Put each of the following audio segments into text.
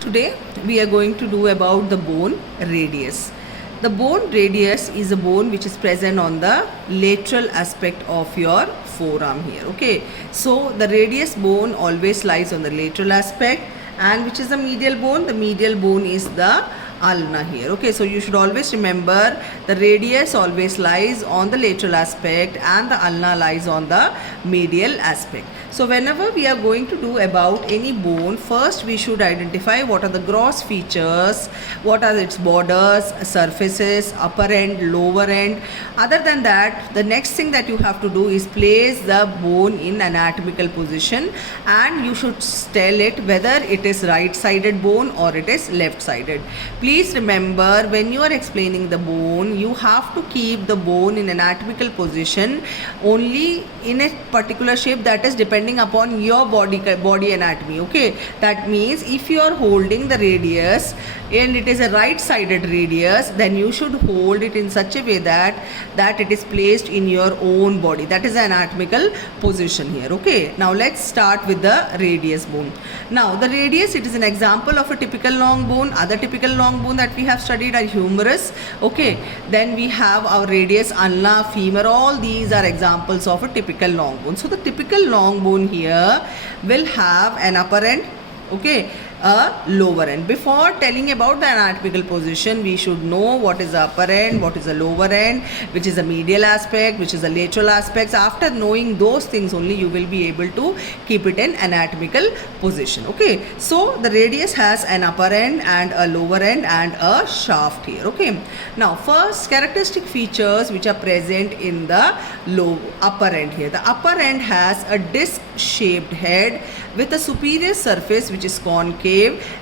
Today we are going to do about the bone radius. The bone radius is a bone which is present on the lateral aspect of your forearm here. Okay, so the radius bone always lies on the lateral aspect, and which is the medial bone? The medial bone is the ulna here. Okay, so you should always remember the radius always lies on the lateral aspect and the ulna lies on the medial aspect. So whenever we are going to do about any bone, first we should identify what are the gross features, what are its borders, surfaces, upper end, lower end. Other than that, the next thing that you have to do is place the bone in anatomical position, and you should tell it whether it is right sided bone or it is left sided. Please remember, when you are explaining the bone, you have to keep the bone in anatomical position only in a particular shape that is depending upon your body anatomy. Okay, that means if you are holding the radius and it is a right sided radius, then you should hold it in such a way that it is placed in your own body. That is the anatomical position here. Okay, now let's start with the radius bone. Now the radius, it is an example of a typical long bone. Other typical long bone that we have studied are humerus. Okay, then we have our radius, ulna, femur. All these are examples of a typical long bone. So the typical long bone here will have an upper end, okay, a lower end. Before telling about the anatomical position, we should know what is the upper end, what is the lower end, which is the medial aspect, which is the lateral aspects. After knowing those things only, you will be able to keep it in anatomical position. Okay, so the radius has an upper end and a lower end and a shaft here. Okay, now first characteristic features which are present in the upper end here. The upper end has a disc shaped head with a superior surface which is concave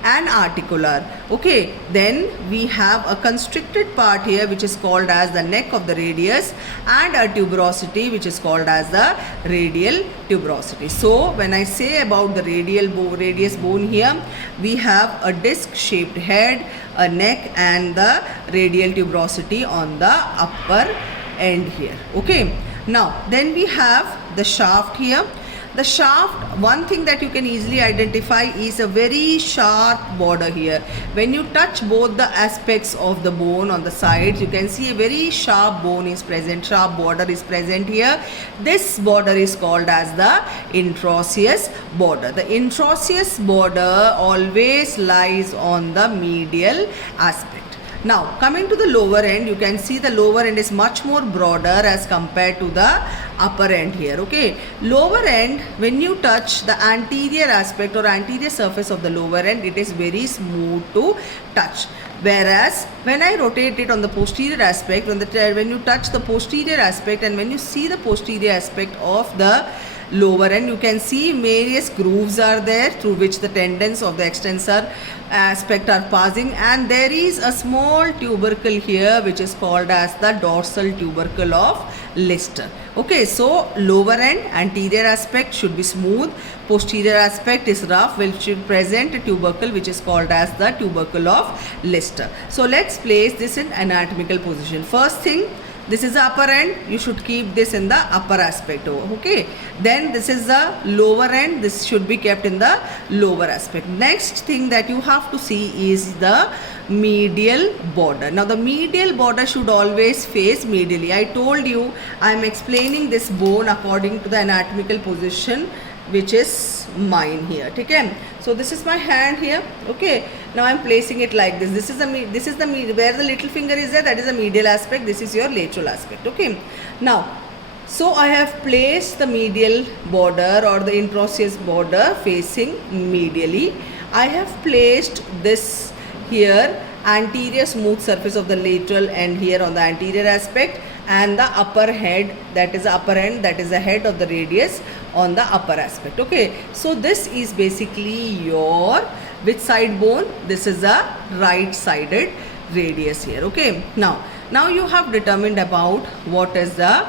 and articular. Okay, then we have a constricted part here which is called as the neck of the radius, and a tuberosity which is called as the radial tuberosity. So when I say about the radius bone here, we have a disc shaped head, a neck, and the radial tuberosity on the upper end here. Okay, now then we have the shaft here. The shaft, one thing that you can easily identify is a very sharp border here. When you touch both the aspects of the bone on the sides, you can see a very sharp bone is present, sharp border is present here. This border is called as the interosseous border. The interosseous border always lies on the medial aspect. Now coming to the lower end, you can see the lower end is much more broader as compared to the upper end here. Okay, lower end, when you touch the anterior aspect or anterior surface of the lower end, it is very smooth to touch. Whereas when I rotate it on the posterior aspect, when you touch the posterior aspect and when you see the posterior aspect of the lower end, you can see various grooves are there through which the tendons of the extensor aspect are passing, and there is a small tubercle here which is called as the dorsal tubercle of Lister. Okay, so lower end anterior aspect should be smooth, posterior aspect is rough, which should present a tubercle which is called as the tubercle of Lister. So let's place this in anatomical position. First thing, this is the upper end, you should keep this in the upper aspect. Okay, then this is the lower end, this should be kept in the lower aspect. Next thing that you have to see is the medial border. Now the medial border should always face medially. I told you I am explaining this bone according to the anatomical position which is mine here. Okay, so this is my hand here. Okay, now I am placing it like this. This is the where the little finger is there, that is the medial aspect. This is your lateral aspect. Okay, now so I have placed the medial border or the interosseous border facing medially. I have placed this here anterior smooth surface of the lateral end here on the anterior aspect, and the upper head, that is the upper end, that is the head of the radius on the upper aspect. Okay, so this is basically your which side bone? This is a right sided radius here. Okay, now you have determined about what is the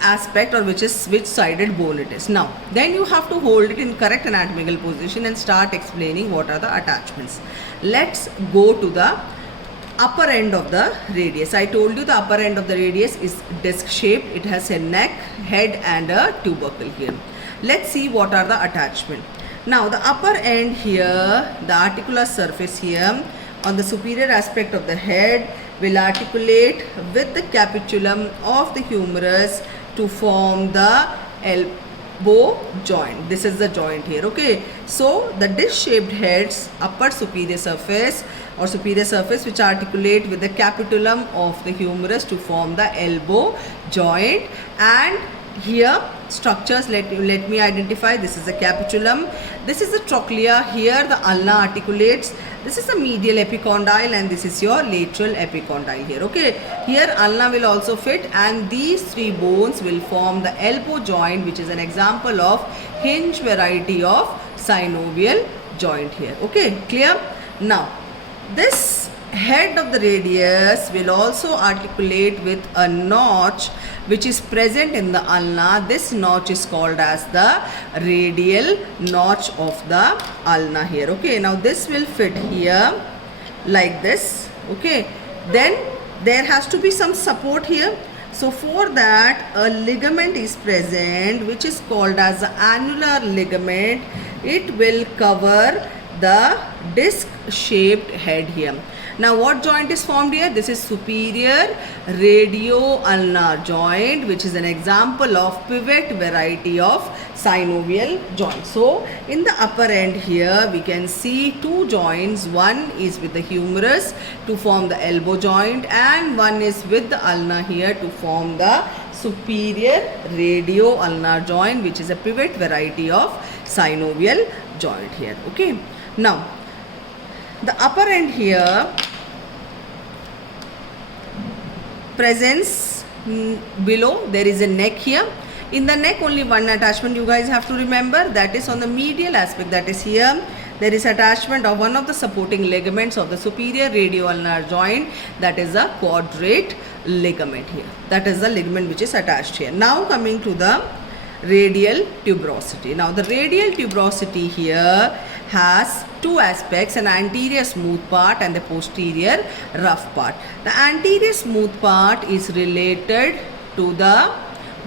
aspect or which sided bone it is. Now then you have to hold it in correct anatomical position and start explaining what are the attachments. Let's go to the upper end of the radius. I told you the upper end of the radius is disc shaped. It has a neck, head, and a tubercle here. Let's see what are the attachment. Now the upper end here, the articular surface here on the superior aspect of the head will articulate with the capitulum of the humerus to form the elbow joint. This is the joint here, okay. So the disc shaped head's upper superior surface or superior surface which articulate with the capitulum of the humerus to form the elbow joint. And here structures, let me identify. This is the capitulum, this is the trochlea, here the ulna articulates, this is the medial epicondyle, and this is your lateral epicondyle here, okay. Here ulna will also fit, and these three bones will form the elbow joint, which is an example of hinge variety of synovial joint here, okay. Clear? Now this head of the radius will also articulate with a notch which is present in the ulna. This notch is called as the radial notch of the ulna here, okay. Now this will fit here like this, okay. Then there has to be some support here. So for that a ligament is present which is called as the annular ligament. It will cover the disc shaped head here. Now what joint is formed here? This is superior radio-ulnar joint, which is an example of pivot variety of synovial joint. So in the upper end here we can see two joints. One is with the humerus to form the elbow joint, and one is with the ulna here to form the superior radio-ulnar joint, which is a pivot variety of synovial joint here, okay. Now the upper end here presents below, there is a neck here. In the neck only one attachment you guys have to remember, that is on the medial aspect, that is here. There is attachment of one of the supporting ligaments of the superior radio-ulnar joint, that is the quadrate ligament here. That is the ligament which is attached here. Now coming to the radial tuberosity. Now the radial tuberosity here has two aspects, an anterior smooth part and the posterior rough part. The anterior smooth part is related to the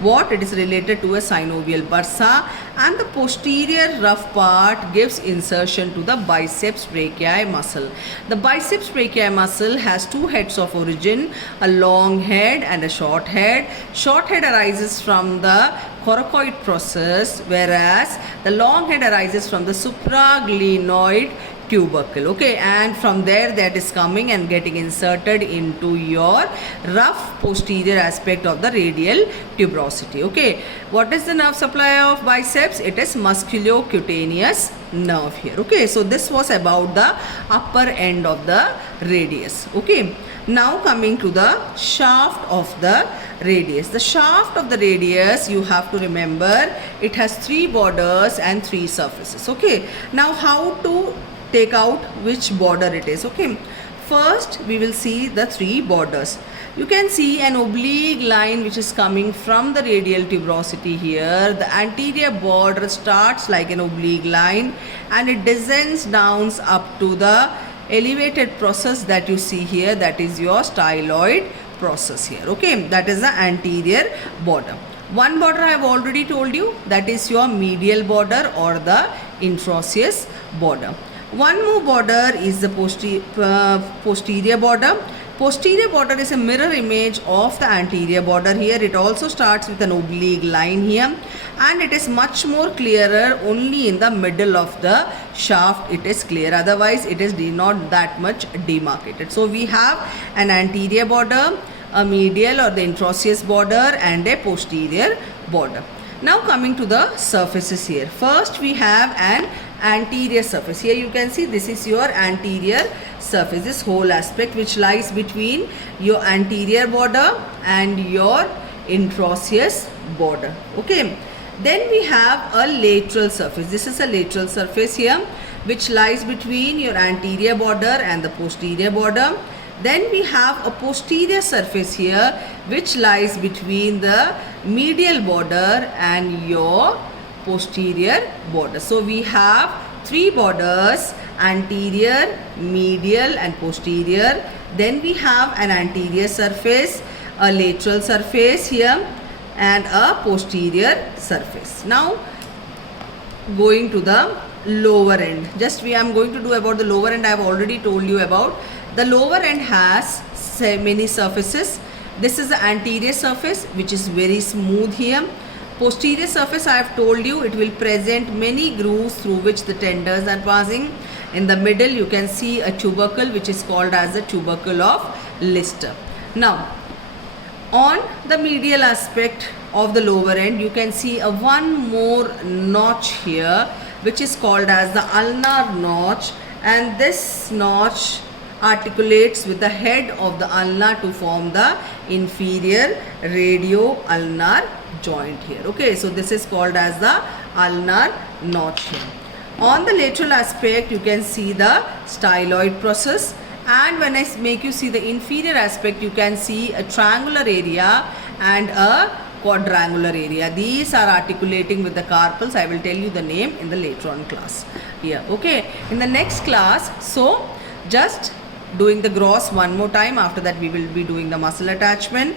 it is related to a synovial bursa, and the posterior rough part gives insertion to the biceps brachii muscle. The biceps brachii muscle has two heads of origin, a long head and a short head. Short head arises from the coracoid process, whereas the long head arises from the supraglenoid tubercle, okay, and from there that is coming and getting inserted into your rough posterior aspect of the radial tuberosity, okay. What is the nerve supply of biceps? It is musculocutaneous nerve here, okay. So this was about the upper end of the radius, okay. Now coming to the shaft of the radius. The shaft of the radius, you have to remember, it has three borders and three surfaces, okay. Now how to take out which border it is, okay. First we will see the three borders. You can see an oblique line which is coming from the radial tuberosity here. The anterior border starts like an oblique line and it descends down up to the elevated process that you see here, that is your styloid process here, okay. That is the anterior border. One border I have already told you, that is your medial border or the interosseous border. One more border is the posterior border. Posterior border is a mirror image of the anterior border. Here it also starts with an oblique line here, and it is much more clearer only in the middle of the shaft it is clear, otherwise it is not that much demarcated. So we have an anterior border, a medial or the interosseous border, and a posterior border. Now coming to the surfaces here. First we have an anterior surface. Here you can see this is your anterior surface, this whole aspect which lies between your anterior border and your interosseous border, okay. Then we have a lateral surface. This is a lateral surface here which lies between your anterior border and the posterior border. Then we have a posterior surface here which lies between the medial border and your posterior border. So we have three borders, anterior, medial and posterior. Then we have an anterior surface, a lateral surface here and a posterior surface. Now going to the lower end. Just we am going to do about the lower end. I have already told you about. The lower end has many surfaces. This is the anterior surface, which is very smooth here. Posterior surface, I have told you, it will present many grooves through which the tendons are passing. In the middle you can see a tubercle, which is called as the tubercle of Lister. Now on the medial aspect of the lower end, you can see a one more notch here, which is called as the ulnar notch, and this notch articulates with the head of the ulna to form the inferior radio-ulnar joint here. Okay, so this is called as the ulnar notch here. On the lateral aspect, you can see the styloid process, and when I make you see the inferior aspect, you can see a triangular area and a quadrangular area. These are articulating with the carpals. I will tell you the name in the later on class here. Okay, in the next class, so just doing the gross one more time. After that we will be doing the muscle attachment.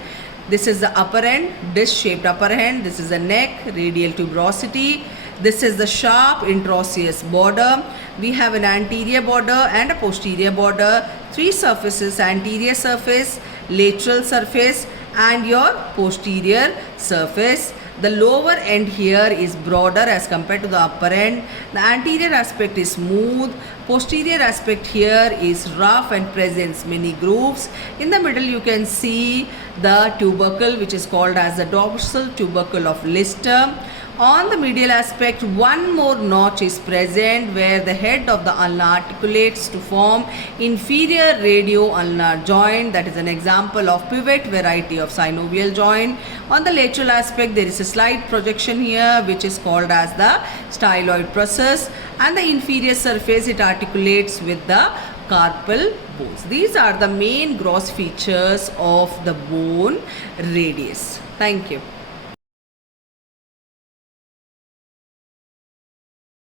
This is the upper end, disc shaped upper end. This is the neck, radial tuberosity. This is the sharp interosseous border. We have an anterior border and a posterior border. Three surfaces: anterior surface, lateral surface and your posterior surface. The lower end here is broader as compared to the upper end. The anterior aspect is smooth. Posterior aspect here is rough and presents many grooves. In the middle you can see the tubercle, which is called as the dorsal tubercle of Lister. On the medial aspect, one more notch is present where the head of the ulna articulates to form inferior radio-ulnar joint. That is an example of pivot variety of synovial joint. On the lateral aspect, there is a slight projection here, which is called as the styloid process, and the inferior surface, it articulates with the carpal bones. These are the main gross features of the bone radius. Thank you.